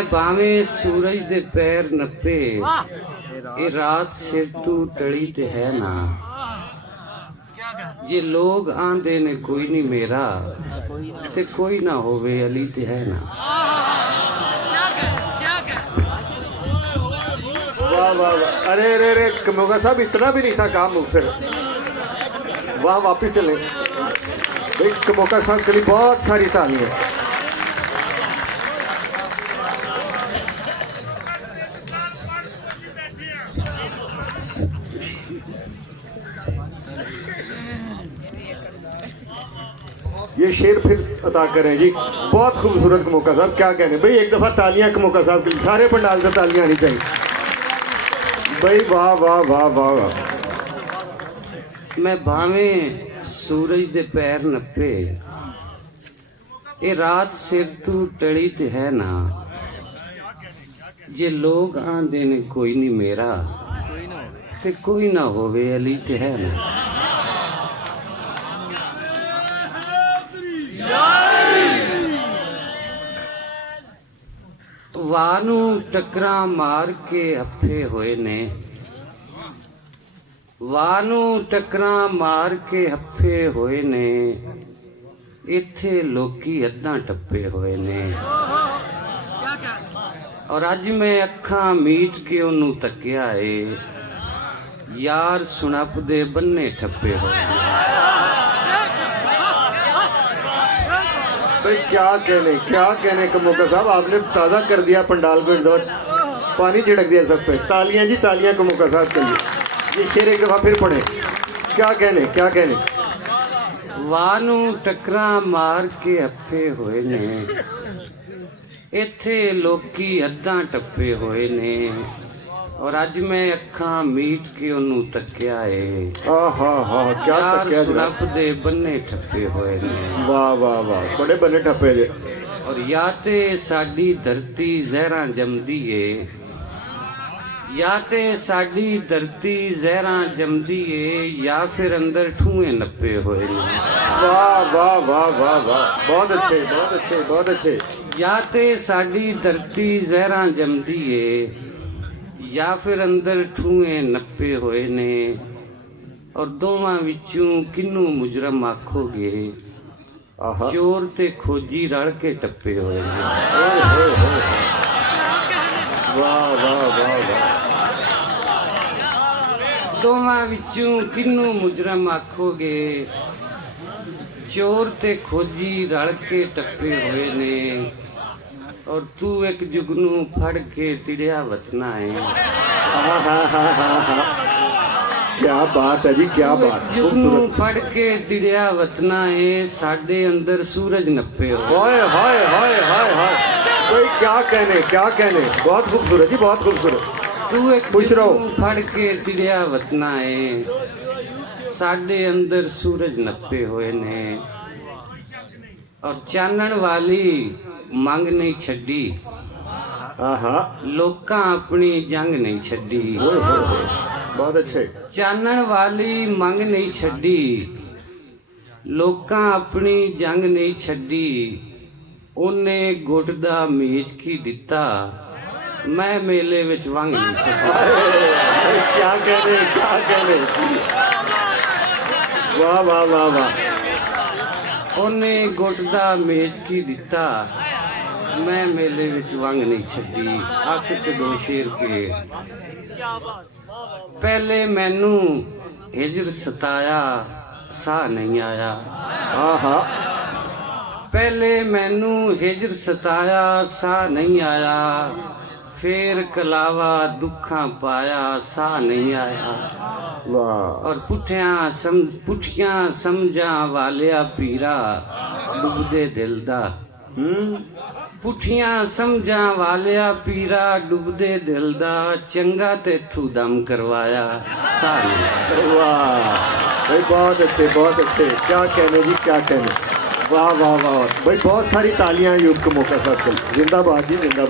मैं भावे सूरज दे पैर नप्पे ये रात सिर तू टली ते है ना जे लोग आंदे ने कोई नहीं मेरा ते कोई ना होवे अली ते है ना। वाह वाह वाह, अरे अरे अरे कमोगा साहब इतना भी नहीं था काम मुझसे। वाह वापिस चले भाई, कमोका साहब के लिए बहुत सारी तालियां। ये शेर फिर अदा करें जी, बहुत खूबसूरत कमोका साहब, क्या कहने भाई। एक दफ़ा तालियां कमोका साहब के लिए, सारे पंडाल से तालियां आनी चाहिए भाई। वाह वाह वाह वाह वाह। मैं भावे सूरज दे पैर नप्पे ये रात सिर तू टली ते है ना जे लोग आंदे ने कोई नहीं मेरा ते कोई ना होवे अली ते है ना। वानू टकरा मार के हफे होए ने वानू टकरा मार के हफे होए ने इत्थे लोकी अद्धा टप्पे होए ने और अज मैं अखां मीट के ओनू तकिया है यार सुनप दे बन्ने ठप्पे होए ने। भाई क्या कहने कमोका साहब, आपने ताज़ा कर दिया पंडाल को, इंदौर पानी छिड़क दिया सब पे। तालियां जी तालियां कमोका साहब के लिए। ये शेर एक दफ़ा फिर पढ़े, क्या कहने। वानू टकरा मार के हफे होए ने इत्थे लोकी अद्धा टप्पे होए ने और अज मैं अखां मीट के ओनू तकिया है क्या तकिया सुनप दे बन्ने ठप्पे होए ने। वाह वाह वाह, बड़े बन्ने ठप्पे जे। और या ते साडी धरती जहरां जमदी है या ते साडी धरती जहरां जमदी है या फिर अंदर ठूए नप्पे होए ने। वाह वाह वाह वाह वाह, बहुत अच्छे बहुत अच्छे बहुत अच्छे। या ते साडी धरती जहरां जमदी है या फिर अंदर ठूए नप्पे होए ने और दोवां विचों किन्नू मुजरम आखोगे चोर ते खोजी रल के टप्पे होए ने। वाह वाह वाह वाह। दोवां विचों किन्नू मुजरम आखोगे चोर ते खोजी रल के टप्पे होए ने और तू एक जुगनू फड़ के तिड़िया वतना है। क्या बात है जी, क्या बात। जुगनू फड़ के तिड़िया वतना है साडे अंदर सूरज नप्पे हो। हाय हाय हाय हाय हाय, कोई क्या कहने। बहुत खूबसूरत जी, बहुत खूबसूरत। तू एक जुगनू फड़ के तिड़िया वतना है साडे अंदर सूरज नप्पे होए ने और चानण वाली मंग नहीं छड्डी लोकां अपनी जंग नहीं छड्डी। बहुत अच्छे। चानण वाली मंग नहीं छड्डी लोकां अपनी जंग नहीं छड्डी ओने गुट दा मेज की दिता मैं मेले विच वंग नहीं छड्डी। क्या कहने। वाह वाह वाह वाह। ओने गुट दा मेज की दिता मैं मेले विच वंग नहीं छड्डी। अख ते दो शेर के पहले मैनू हिजर सताया सा नहीं आया। पहले मैनू हिजर सताया सा नहीं आया फिर कलावा दुखा पाया सा नहीं आया। और पुठिया समझा वालिया पीरा डुबदे दिल दा। पुठिया समझा वालिया पीरा डुबदे दिल दा चंगा ते थू दम करवाया सा नहीं। वाह भाई, बहुत अच्छे। क्या कहने जी, क्या कहने। वाह वाह वाह भाई, बहुत सारी तालियां यूथ को मौका साथ। जिंदाबाद जी, जिंदाबाद।